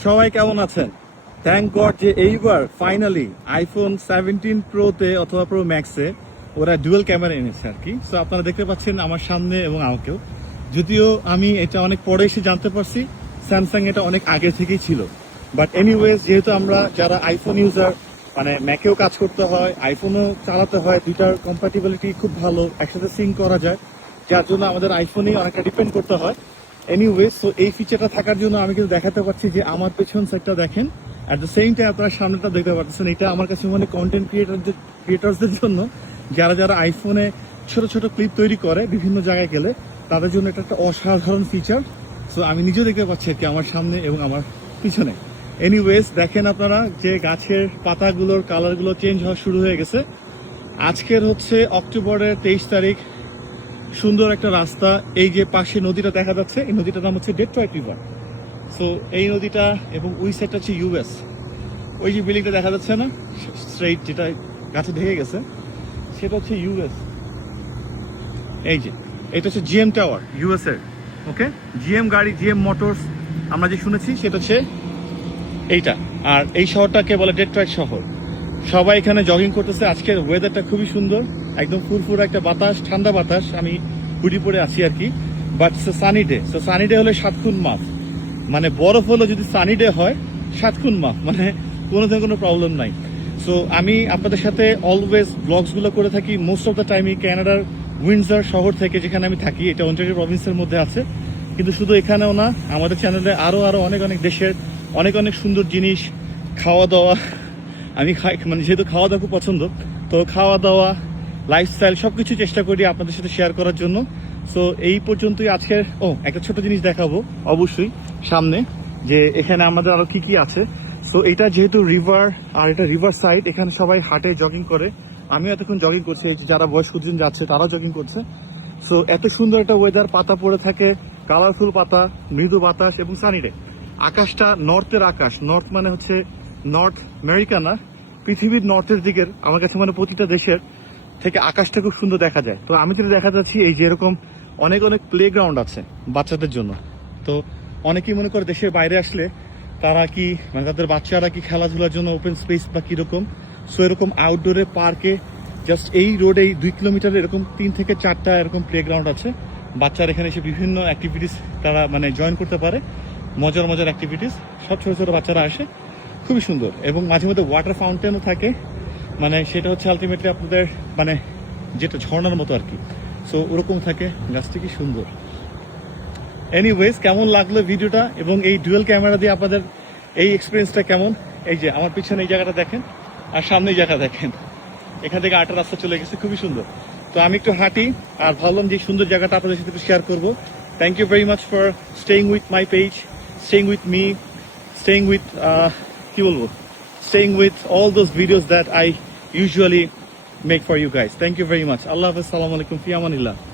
সবাই কেমন আছেন? থ্যাংক গড যে এইবার ফাইনালি আইফোন 17 প্রোতে অথবা প্রো ম্যাক্সে ওরা ডুয়াল ক্যামেরা এনেছে আর কি। সো আপনারা দেখতে পাচ্ছেন আমার সামনে এবং আমাকেও, যদিও আমি এটা অনেক পরে এসে জানতে পারছি স্যামসাং এটা অনেক আগে থেকেই ছিল। বাট এনিওয়েজ, যেহেতু আমরা যারা আইফোন ইউজার, মানে ম্যাকেও কাজ করতে হয়, আইফোনও চালাতে হয়, দুইটার কম্প্যাটিবিলিটি খুব ভালো, একসাথে সিঙ্ক করা যায়, যার জন্য আমাদের আইফোনেই অনেকটা ডিপেন্ড করতে হয়। এনিওয়েজ, সো এই ফিচারটা থাকার জন্য আমি কিন্তু দেখাতে পারছি যে আমার পেছন সাইডটা দেখেন, অ্যাট দ্য সেম টাইম আপনারা সামনেটা দেখতে পাচ্ছেন। এটা আমার কাছে মানে কন্টেন্ট ক্রিয়েটার্সদের জন্য, যারা যারা আইফোনে ছোট ছোট ক্লিপ তৈরি করে বিভিন্ন জায়গায় গেলে, তাদের জন্য এটা একটা অসাধারণ ফিচার। সো আমি নিজেও দেখতে পাচ্ছি আর কি আমার সামনে এবং আমার পিছনে। এনিওয়েজ, দেখেন আপনারা যে গাছের পাতাগুলোর কালারগুলো চেঞ্জ হওয়া শুরু হয়ে গেছে। আজকের হচ্ছে অক্টোবরের 23 তারিখ। সুন্দর একটা রাস্তা, এই যে পাশে নদীটা দেখা যাচ্ছে, এই নদীটার নাম হচ্ছে ডেট্রয়েট রিভার। সো এই নদীটা এবং ওই সাইডটা হচ্ছে ইউএস। ওই যে বিল্ডিংটা দেখা যাচ্ছে না স্ট্রেইট, যেটা গাছে ঢেকে গেছে, সেটা হচ্ছে ইউএস। এই যে এটা হচ্ছে জিএম টাওয়ার ইউএস এর। ওকে, জিএম গাড়ি, জিএম মোটরস আমরা যে শুনেছি সেটা হচ্ছে এইটা। আর এই শহরটাকে বলে ডেট্রয়েট শহর। সবাই এখানে জগিং করতেছে। আজকের ওয়েদারটা খুবই সুন্দর, একদম ফুরফুরা একটা বাতাস, ঠান্ডা বাতাস। আমি হুডি পরে আছি আর কি। But sunny day. So sunny day হলে 7 গুণ মাফ, মানে বরফ হলো যদি সানি ডে হয় 7 গুণ মাফ, মানে কোনো প্রবলেম নাই। সো আমি আপনাদের সাথে অলওয়েজ ব্লগস গুলো করে থাকি মোস্ট অফ দ্য টাইমই ক্যানাডার উইন্ডসর শহর থেকে, যেখানে আমি থাকি। এটা অন্টারিও প্রভিন্সের মধ্যে আছে, কিন্তু শুধু এখানেও না, আমাদের চ্যানেলে আরো অনেক দেশের অনেক সুন্দর জিনিস, খাওয়া দাওয়া। আমি মানে যেহেতু খাওয়া দাওয়া খুব পছন্দ, তো খাওয়া দাওয়া, লাইফস্টাইল সবকিছু চেষ্টা করি আপনাদের সাথে শেয়ার করার জন্য। সো এই পর্যন্তই আজকের। একটা ছোট জিনিস দেখাবো অবশ্যই সামনে, যে এখানে আমাদের আরো কি আছে। সো এটা যেহেতু রিভার, আর এটা রিভার সাইড, এখানে সবাই হাঁটে, জগিং করে। আমিও এতক্ষণ জগিং করছি, এই যে যারা বয়স্কজন যাচ্ছে তারাও জগিং করছে। সো এত সুন্দর একটা ওয়েদার, পাতা পড়ে থাকে, কালারফুল পাতা, মৃদু বাতাস এবং সানি ডে। আকাশটা নর্থের আকাশ, নর্থ মানে হচ্ছে নর্থ আমেরিকা না, পৃথিবীর নর্থের দিকের। আমার কাছে মানে প্রতিটা দেশের থেকে আকাশটা খুব সুন্দর দেখা যায়। তো আমি যেটা দেখা যাচ্ছি, এই যে এরকম অনেক প্লে গ্রাউন্ড আছে বাচ্চাদের জন্য। তো অনেকেই মনে করে দেশের বাইরে আসলে তারা কি, মানে তাদের বাচ্চারা কি খেলাধুলার জন্য ওপেন স্পেস বা কিরকম। সো এরকম আউটডোরে পার্কে জাস্ট এই রোডে 2 কিলোমিটার এরকম 3 থেকে 4টা এরকম প্লে গ্রাউন্ড আছে। বাচ্চারা এখানে এসে বিভিন্ন অ্যাক্টিভিটিস তারা মানে জয়েন করতে পারে, মজার অ্যাক্টিভিটিস। সব ছোট বাচ্চারা আসে, খুবই সুন্দর। এবং মাঝে মধ্যে ওয়াটার ফাউন্টেনও থাকে, মানে সেটা হচ্ছে আলটিমেটলি আপনাদের মানে যেটা ঝর্ণার মতো আর কি। সো ওরকম থাকে, গাছটি কি সুন্দর। এনিওয়েজ, কেমন লাগলো ভিডিওটা এবং এই ডুয়াল ক্যামেরা দিয়ে আপনাদের এই এক্সপিরিয়েন্সটা কেমন? এই যে আমার পিছনে এই জায়গাটা দেখেন, আর সামনে এই জায়গা দেখেন, এখান থেকে 8টা রাস্তা চলে গেছে, খুবই সুন্দর। তো আমি একটু হাঁটি, আর ভাবলাম যে সুন্দর জায়গাটা আপনাদের সাথে একটু শেয়ার করবো। Thank you very much for staying with my page, staying with me, staying with কি বলবো, staying with all those videos that I usually make for you guys. Thank you very much. Allah Hafiz, Assalamu alaikum, fi amanillah.